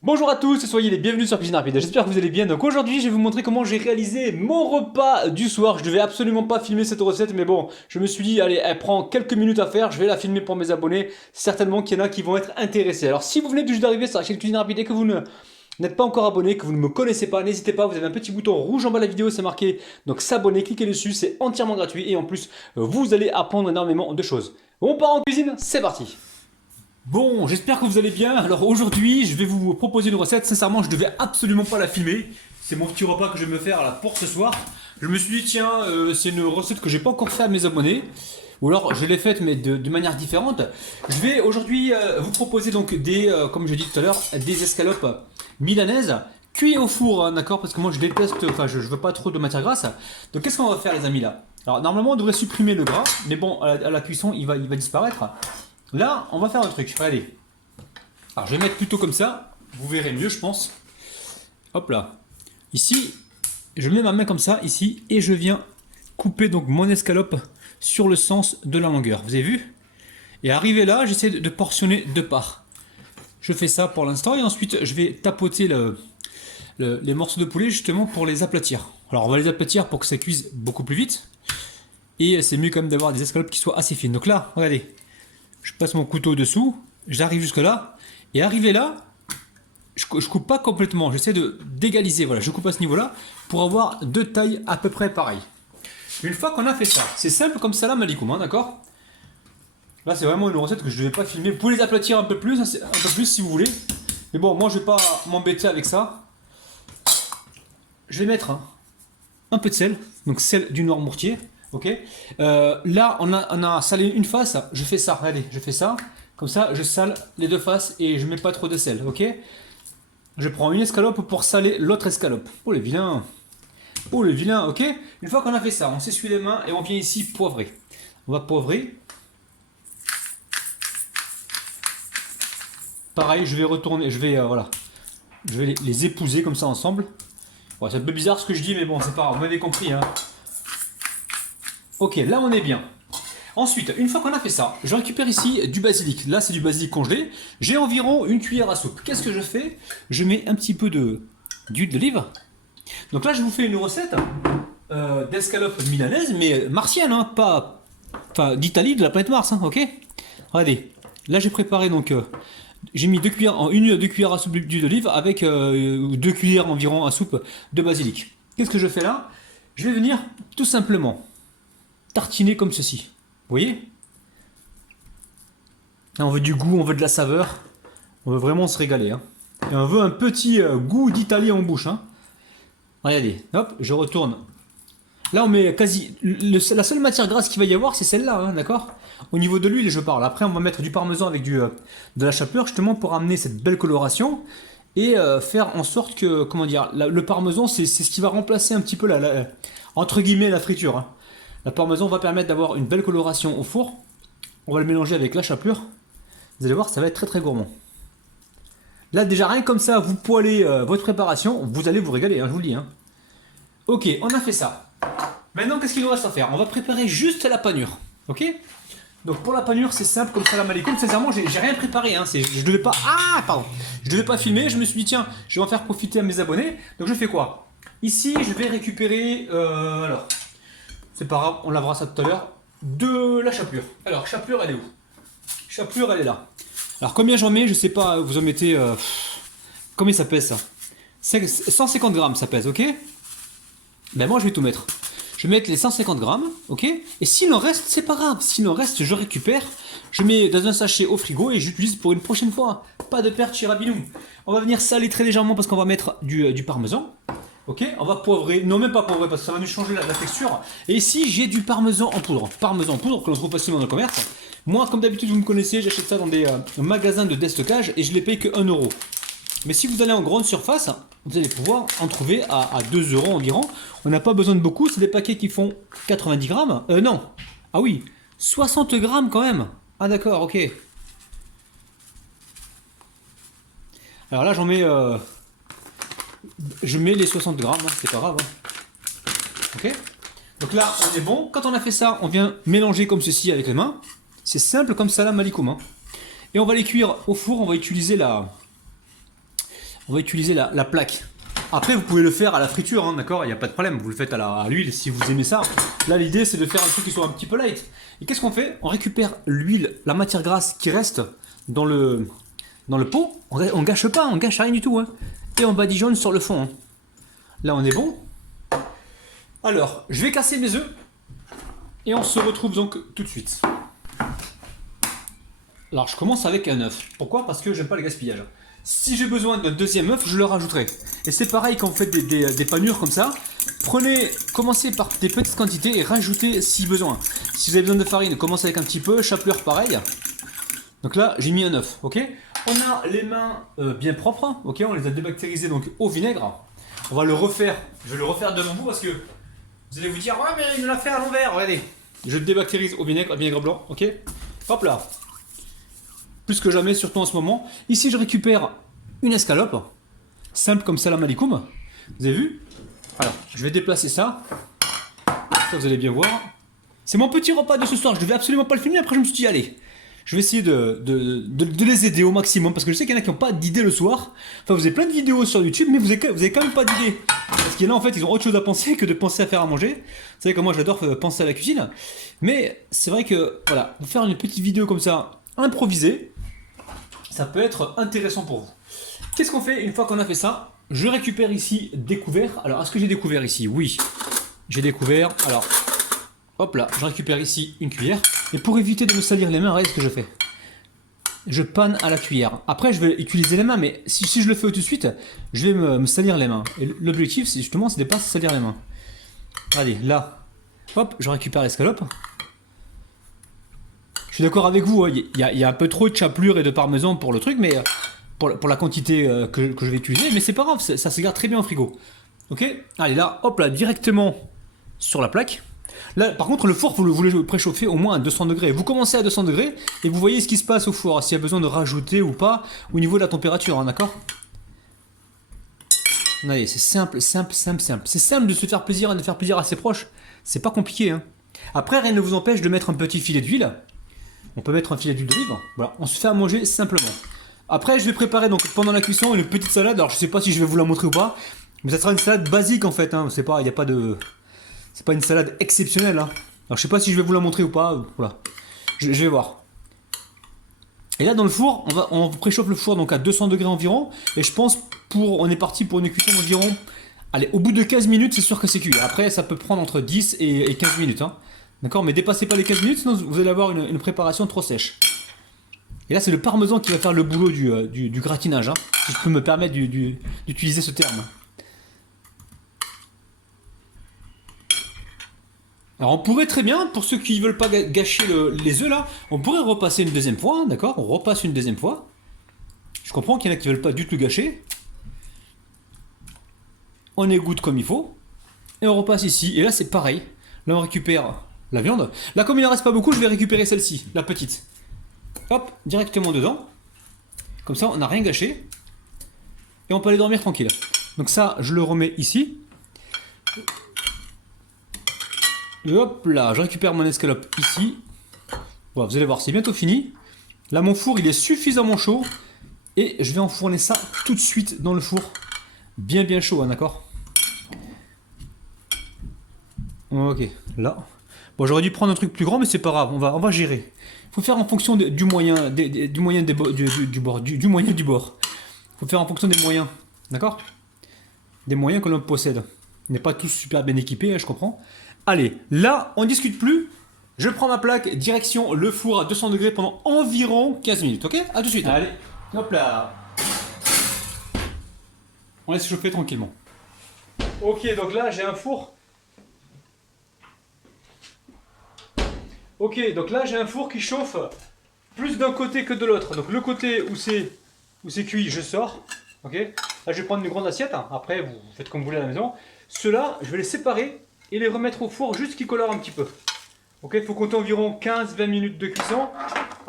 Bonjour à tous et soyez les bienvenus sur Cuisine Rapide, j'espère que vous allez bien. Donc aujourd'hui je vais vous montrer comment j'ai réalisé mon repas du soir. Je devais absolument pas filmer cette recette mais bon, je me suis dit allez, elle prend quelques minutes à faire, je vais la filmer pour mes abonnés. Certainement qu'il y en a qui vont être intéressés. Alors si vous venez juste d'arriver sur la chaîne Cuisine Rapide et que vous n'êtes pas encore abonné, que vous ne me connaissez pas, n'hésitez pas, vous avez un petit bouton rouge en bas de la vidéo, c'est marqué donc s'abonner, cliquez dessus, c'est entièrement gratuit et en plus vous allez apprendre énormément de choses. On part en cuisine, c'est parti. Bon, j'espère que vous allez bien. Alors aujourd'hui, je vais vous proposer une recette. Sincèrement, je devais absolument pas la filmer. C'est mon petit repas que je vais me faire là pour ce soir. Je me suis dit, tiens, c'est une recette que j'ai pas encore fait à mes abonnés. Ou alors je l'ai faite mais de manière différente. Je vais aujourd'hui vous proposer donc des, comme je l'ai dit tout à l'heure, des escalopes milanaises cuites au four, hein, d'accord? Parce que moi je déteste, enfin je veux pas trop de matière grasse. Donc qu'est-ce qu'on va faire les amis là? Alors normalement on devrait supprimer le gras, mais bon à la cuisson il va disparaître. Là, on va faire un truc. Regardez. Alors, je vais mettre plutôt comme ça. Vous verrez mieux, je pense. Hop là. Ici, je mets ma main comme ça, ici, et je viens couper donc mon escalope sur le sens de la longueur. Vous avez vu? Et arrivé là, j'essaie de portionner deux parts. Je fais ça pour l'instant, et ensuite, je vais tapoter les morceaux de poulet justement pour les aplatir. Alors, on va les aplatir pour que ça cuise beaucoup plus vite. Et c'est mieux quand même d'avoir des escalopes qui soient assez fines. Donc là, regardez. Je passe mon couteau dessous, j'arrive jusque là, et arrivé là, je coupe pas complètement, j'essaie d'égaliser, voilà, je coupe à ce niveau-là, pour avoir deux tailles à peu près pareilles. Une fois qu'on a fait ça, c'est simple comme salam alikoum, hein, d'accord? Là c'est vraiment une recette que je ne devais pas filmer, vous pouvez les aplatir un peu plus si vous voulez, mais bon, moi je vais pas m'embêter avec ça. Je vais mettre un peu de sel, donc sel du Noirmoutier. Ok. Là, on a salé une face. Je fais ça. Regardez, je fais ça. Comme ça, je sale les deux faces et je mets pas trop de sel. Ok. Je prends une escalope pour saler l'autre escalope. Oh les vilains. Oh les vilains. Ok. Une fois qu'on a fait ça, on s'essuie les mains et on vient ici poivrer. On va poivrer. Pareil, je vais retourner. Je vais voilà. Je vais les épouser comme ça ensemble. Ouais, c'est un peu bizarre ce que je dis, mais bon, c'est pas grave. Vous m'avez compris, hein. Ok, là on est bien. Ensuite, une fois qu'on a fait ça, je récupère ici du basilic. Là, c'est du basilic congelé. J'ai environ une cuillère à soupe. Qu'est-ce que je fais? Je mets un petit peu d'huile d'olive. Donc là, je vous fais une recette d'escalope milanaise, mais martienne, hein, pas, enfin, d'Italie, de la planète Mars, hein, ok? Regardez, là j'ai préparé donc, j'ai mis deux cuillères à soupe d'huile d'olive avec 2 cuillères environ à soupe de basilic. Qu'est-ce que je fais là? Je vais venir tout simplement tartiner comme ceci. Vous voyez? Là, on veut du goût, on veut de la saveur. On veut vraiment se régaler, hein. Et on veut un petit goût d'Italie en bouche, hein. Regardez, hop, je retourne. Là, on met quasi... la seule matière grasse qu'il va y avoir, c'est celle-là, hein, d'accord? Au niveau de l'huile, je parle. Après, on va mettre du parmesan avec de la chapelure, justement pour amener cette belle coloration. Et faire en sorte que, comment dire, le parmesan, c'est ce qui va remplacer un petit peu, entre guillemets, la friture, hein. Le parmesan va permettre d'avoir une belle coloration au four. On va le mélanger avec la chapelure. Vous allez voir, ça va être très très gourmand. Là, déjà, rien que comme ça, vous poêlez votre préparation, vous allez vous régaler, hein, je vous le dis, hein. Ok, on a fait ça. Maintenant, qu'est-ce qu'il nous reste à faire? On va préparer juste la panure. Ok. Donc pour la panure, c'est simple comme salam alaikum. Sincèrement, j'ai rien préparé, hein. Je devais pas. Ah, pardon. Je devais pas filmer. Je me suis dit, tiens, je vais en faire profiter à mes abonnés. Donc je fais quoi? Ici, je vais récupérer. Alors, c'est pas grave, on lavera ça tout à l'heure. De la chapelure. Alors, chapelure, elle est où? Chapelure, elle est là. Alors, combien j'en mets? Je sais pas, vous en mettez. Combien ça pèse ça? 150 grammes ça pèse, ok? Ben, moi, je vais tout mettre. Je vais mettre les 150 grammes, ok? Et s'il en reste, c'est pas grave. S'il en reste, je récupère. Je mets dans un sachet au frigo et j'utilise pour une prochaine fois. Pas de perte chez Rabinoum. On va venir saler très légèrement parce qu'on va mettre du parmesan. Ok, on va poivrer, non même pas poivrer parce que ça va nous changer la texture. Et ici j'ai du parmesan en poudre que l'on trouve facilement dans le commerce. Moi comme d'habitude vous me connaissez, j'achète ça dans des magasins de déstockage et je les paye que 1 euro. Mais si vous allez en grande surface, vous allez pouvoir en trouver à 2 euros environ. On n'a pas besoin de beaucoup, c'est des paquets qui font 90 grammes. Non, ah oui, 60 grammes quand même. Ah d'accord, ok. Alors là j'en mets... je mets les 60 grammes, hein, c'est pas grave, hein. Ok. Donc là, on est bon. Quand on a fait ça, on vient mélanger comme ceci avec les mains. C'est simple comme salam alikoum, hein. Et on va les cuire au four. On va utiliser on va utiliser la plaque. Après, vous pouvez le faire à la friture, hein, d'accord? Il n'y a pas de problème, vous le faites à l'huile si vous aimez ça. Là, l'idée, c'est de faire un truc qui soit un petit peu light. Et qu'est-ce qu'on fait? On récupère l'huile, la matière grasse qui reste dans le pot. On gâche pas, on gâche rien du tout. Hein. Et on badigeonne sur le fond. Hein. Là, on est bon. Alors, je vais casser mes œufs. Et on se retrouve donc tout de suite. Alors, je commence avec un œuf. Pourquoi? Parce que j'aime pas le gaspillage. Si j'ai besoin d'un deuxième œuf, je le rajouterai. Et c'est pareil quand vous faites des panures comme ça. Commencez par des petites quantités et rajoutez si besoin. Si vous avez besoin de farine, commencez avec un petit peu, chapelure pareil. Donc là, j'ai mis un œuf, ok? On a les mains bien propres, ok? On les a débactérisées donc au vinaigre. On va le refaire, je vais le refaire devant vous parce que vous allez vous dire, ouais mais il me l'a fait à l'envers, regardez. Je débactérise au vinaigre blanc, ok? Hop là. Plus que jamais, surtout en ce moment. Ici, je récupère une escalope. Simple comme salam alaikum. Vous avez vu? Alors, je vais déplacer ça. Ça, vous allez bien voir. C'est mon petit repas de ce soir. Je devais absolument pas le filmer. Après, je me suis dit, allez, je vais essayer de les aider au maximum. Parce que je sais qu'il y en a qui n'ont pas d'idées le soir. Enfin, vous avez plein de vidéos sur YouTube, mais vous avez quand même pas d'idées. Parce qu'il y en a, en fait, ils ont autre chose à penser que de penser à faire à manger. Vous savez que moi, j'adore penser à la cuisine. Mais c'est vrai que, voilà, vous faire une petite vidéo comme ça, improvisée, ça peut être intéressant pour vous. Qu'est-ce qu'on fait une fois qu'on a fait ça? Je récupère ici des couverts. Alors, est-ce que j'ai découvert ici? Oui, j'ai découvert. Alors, hop là, je récupère ici une cuillère. Et pour éviter de me salir les mains, regardez ce que je fais. Je panne à la cuillère. Après, je vais utiliser les mains, mais si je le fais tout de suite, je vais me salir les mains. Et l'objectif, c'est justement, c'est de ne pas se salir les mains. Allez, là, hop, je récupère l'escalope. Je suis d'accord avec vous, il y a un peu trop de chapelure et de parmesan pour le truc, mais pour la quantité que je vais utiliser, mais c'est pas grave, ça se garde très bien au frigo. Ok? Allez là, hop là, directement sur la plaque. Là, par contre, le four, vous le préchauffez au moins à 200 degrés. Vous commencez à 200 degrés et vous voyez ce qui se passe au four, s'il y a besoin de rajouter ou pas au niveau de la température, hein, d'accord? Allez, c'est simple. C'est simple de se faire plaisir et de faire plaisir à ses proches. C'est pas compliqué, hein. Après, rien ne vous empêche de mettre un petit filet d'huile. On peut mettre un filet d'huile d'olive. Voilà, on se fait à manger simplement. Après, je vais préparer donc pendant la cuisson une petite salade. Alors, je sais pas si je vais vous la montrer ou pas, mais ça sera une salade basique en fait. Hein. C'est pas, y a pas de, c'est pas une salade exceptionnelle. Hein. Alors, je sais pas si je vais vous la montrer ou pas. Voilà, je vais voir. Et là, dans le four, on préchauffe le four donc à 200 degrés environ. Et je pense on est parti pour une cuisson d'environ. Allez, au bout de 15 minutes, c'est sûr que c'est cuit. Après, ça peut prendre entre 10 et 15 minutes. Hein. D'accord, mais dépassez pas les 15 minutes, sinon vous allez avoir une préparation trop sèche. Et là, c'est le parmesan qui va faire le boulot du gratinage, hein, si je peux me permettre d'utiliser ce terme. Alors, on pourrait très bien, pour ceux qui ne veulent pas gâcher les œufs là, on pourrait repasser une deuxième fois, hein, d'accord? On repasse une deuxième fois. Je comprends qu'il y en a qui ne veulent pas du tout gâcher. On égoutte comme il faut. Et on repasse ici. Et là, c'est pareil. Là, on récupère la viande. Là, comme il n'en reste pas beaucoup, je vais récupérer celle-ci, la petite. Hop, directement dedans. Comme ça, on n'a rien gâché. Et on peut aller dormir tranquille. Donc ça, je le remets ici. Et hop là, je récupère mon escalope ici. Voilà, vous allez voir, c'est bientôt fini. Là, mon four, il est suffisamment chaud. Et je vais enfourner ça tout de suite dans le four. Bien chaud, hein, d'accord? Ok, là. Bon, j'aurais dû prendre un truc plus grand, mais c'est pas grave, on va gérer. Il faut faire en fonction du moyen du moyen du bord. Il faut faire en fonction des moyens, d'accord? Des moyens que l'on possède. On n'est pas tous super bien équipés, hein, je comprends. Allez, là, on discute plus. Je prends ma plaque, direction le four à 200 degrés pendant environ 15 minutes, ok? A tout de suite. Allez, hop là. On laisse chauffer tranquillement. Ok, donc là, j'ai un four. Ok, donc là j'ai un four qui chauffe plus d'un côté que de l'autre. Donc le côté où c'est cuit, je sors. Ok. Là je vais prendre une grande assiette. Après vous faites comme vous voulez à la maison. Ceux-là, je vais les séparer et les remettre au four juste qu'ils colorent un petit peu. Ok, il faut compter environ 15-20 minutes de cuisson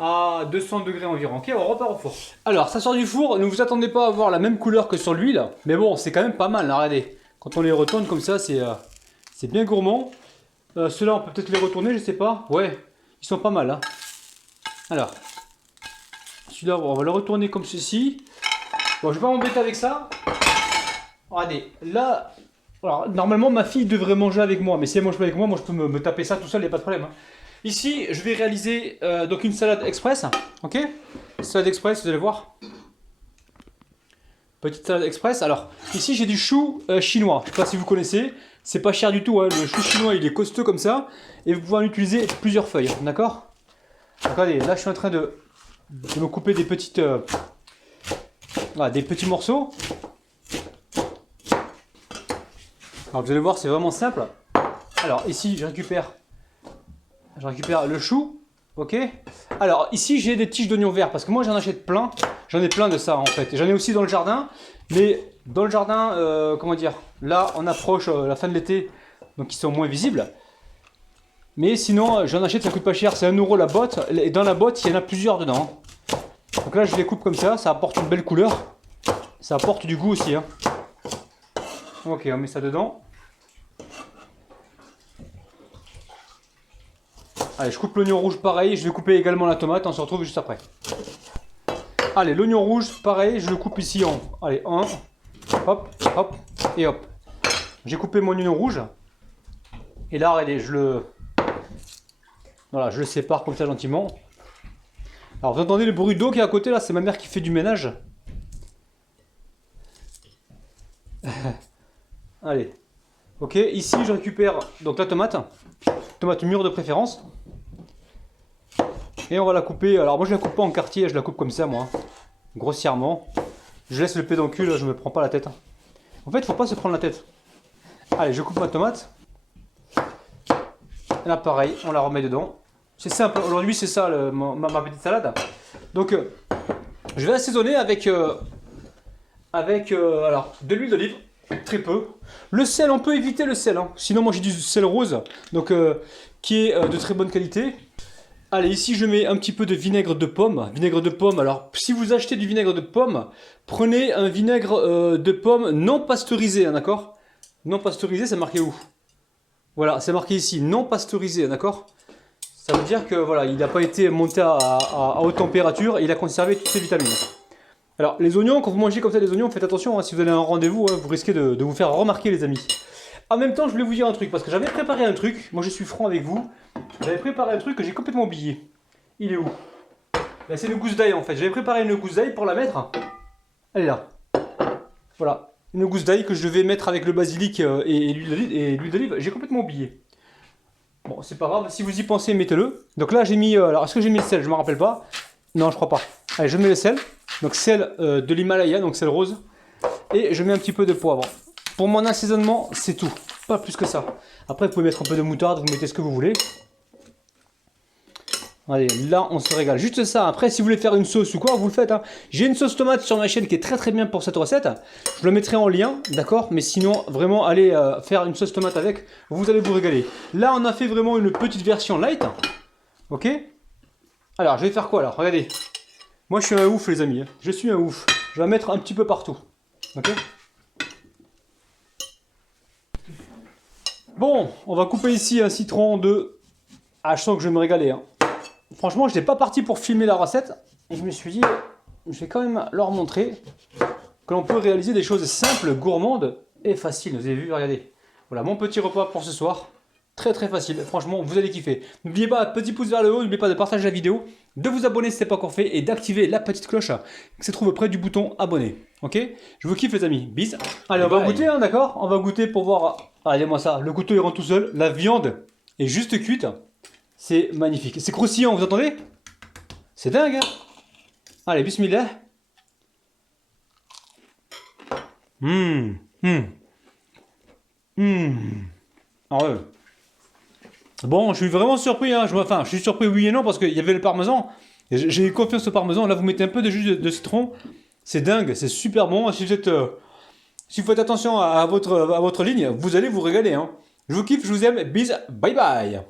à 200 degrés environ. Ok, on repart au four. Alors ça sort du four, ne vous attendez pas à avoir la même couleur que sur l'huile. Mais bon, c'est quand même pas mal, là, regardez. Quand on les retourne comme ça, c'est bien gourmand. Ceux-là, on peut peut-être les retourner, je sais pas. Ouais, ils sont pas mal. Hein. Alors, celui-là, on va le retourner comme ceci. Bon, je vais pas m'embêter avec ça. Regardez, là, alors, normalement ma fille devrait manger avec moi, mais si elle mange pas avec moi, moi je peux me taper ça tout seul, il n'y a pas de problème. Hein. Ici, je vais réaliser donc une salade express, ok? Salade express, vous allez voir. Petite salade express. Alors, ici j'ai du chou chinois, je sais pas si vous connaissez, c'est pas cher du tout, hein. Le chou chinois il est costaud comme ça, et vous pouvez en utiliser plusieurs feuilles, d'accord? Regardez, là je suis en train de me couper des petites... voilà, des petits morceaux. Alors vous allez voir, c'est vraiment simple. Alors ici, je récupère le chou, ok. Alors ici, j'ai des tiges d'oignons verts parce que moi j'en achète plein. J'en ai plein de ça en fait. J'en ai aussi dans le jardin, mais dans le jardin, comment dire, là on approche la fin de l'été, donc ils sont moins visibles. Mais sinon, j'en achète, ça coûte pas cher, c'est 1 € la botte. Et dans la botte, il y en a plusieurs dedans. Donc là, je les coupe comme ça apporte une belle couleur. Ça apporte du goût aussi. Hein. Ok, on met ça dedans. Allez, je coupe l'oignon rouge pareil, je vais couper également la tomate, on se retrouve juste après. Allez, l'oignon rouge, pareil, je le coupe ici en... Allez, un, hop, hop, et hop. J'ai coupé mon oignon rouge. Et là, regardez, voilà, je le sépare comme ça gentiment. Alors, vous entendez le bruit d'eau qui est à côté, là, c'est ma mère qui fait du ménage. Allez. Ok, ici, je récupère donc la tomate mûre de préférence. Et on va la couper, alors moi je la coupe pas en quartier, je la coupe comme ça moi, grossièrement. Je laisse le pédoncule, je me prends pas la tête. En fait, il faut pas se prendre la tête. Allez, je coupe ma tomate. Là pareil, on la remet dedans. C'est simple, aujourd'hui c'est ça ma petite salade. Donc je vais assaisonner avec alors, de l'huile d'olive, très peu. Le sel, on peut éviter le sel, hein. Sinon moi j'ai du sel rose, donc qui est de très bonne qualité. Allez, ici je mets un petit peu de vinaigre de pomme. Vinaigre de pomme, alors si vous achetez du vinaigre de pomme, prenez un vinaigre de pomme non pasteurisé, hein, d'accord? Non pasteurisé, c'est marqué où? Voilà, c'est marqué ici, non pasteurisé, d'accord? Ça veut dire que voilà, il n'a pas été monté à haute température et il a conservé toutes ses vitamines. Alors, les oignons, quand vous mangez comme ça des oignons, faites attention, hein, si vous allez à un rendez-vous, hein, vous risquez de vous faire remarquer, les amis. En même temps, je voulais vous dire un truc, parce que j'avais préparé un truc, moi je suis franc avec vous, j'avais préparé un truc que j'ai complètement oublié. Il est où? Là, c'est une gousse d'ail en fait, j'avais préparé une gousse d'ail pour la mettre. Elle est là. Voilà, une gousse d'ail que je devais mettre avec le basilic et l'huile d'olive, j'ai complètement oublié. Bon, c'est pas grave, si vous y pensez, mettez-le. Donc là, j'ai mis, alors est-ce que j'ai mis le sel? Je me rappelle pas. Non, je crois pas. Allez, je mets le sel. Donc sel de l'Himalaya, donc sel rose. Et je mets un petit peu de poivre. Pour mon assaisonnement, c'est tout. Pas plus que ça. Après, vous pouvez mettre un peu de moutarde, vous mettez ce que vous voulez. Allez, là, on se régale. Juste ça. Après, si vous voulez faire une sauce ou quoi, vous le faites. Hein. J'ai une sauce tomate sur ma chaîne qui est très très bien pour cette recette. Je le mettrai en lien, d'accord? Mais sinon, vraiment, allez faire une sauce tomate avec. Vous allez vous régaler. Là, on a fait vraiment une petite version light. Ok? Alors, je vais faire quoi, là? Regardez. Moi, je suis un ouf, les amis. Je suis un ouf. Je vais mettre un petit peu partout. Ok? Bon, on va couper ici un citron de... Ah, je sens que je vais me régaler. Hein. Franchement, je n'étais pas parti pour filmer la recette. Et je me suis dit, je vais quand même leur montrer que l'on peut réaliser des choses simples, gourmandes et faciles. Vous avez vu, regardez. Voilà, mon petit repas pour ce soir. Très très facile. Franchement, vous allez kiffer. N'oubliez pas, petit pouce vers le haut. N'oubliez pas de partager la vidéo, de vous abonner si ce n'est pas encore fait et d'activer la petite cloche qui se trouve près du bouton abonner. Ok? Je vous kiffe les amis. Bis. Allez, on va goûter, hein, d'accord? On va goûter pour voir... Regardez-moi ça. Le couteau il rentre tout seul. La viande est juste cuite. C'est magnifique. C'est croustillant, vous entendez? C'est dingue, hein? Allez, bismillah. Ah ouais. Bon, je suis vraiment surpris, hein. Enfin, je suis surpris oui et non parce qu'il y avait le parmesan. J'ai eu confiance au parmesan. Là, vous mettez un peu de jus de citron. C'est dingue, c'est super bon. Si vous faites attention à votre ligne, vous allez vous régaler, hein. Je vous kiffe, je vous aime. Bis, bye bye.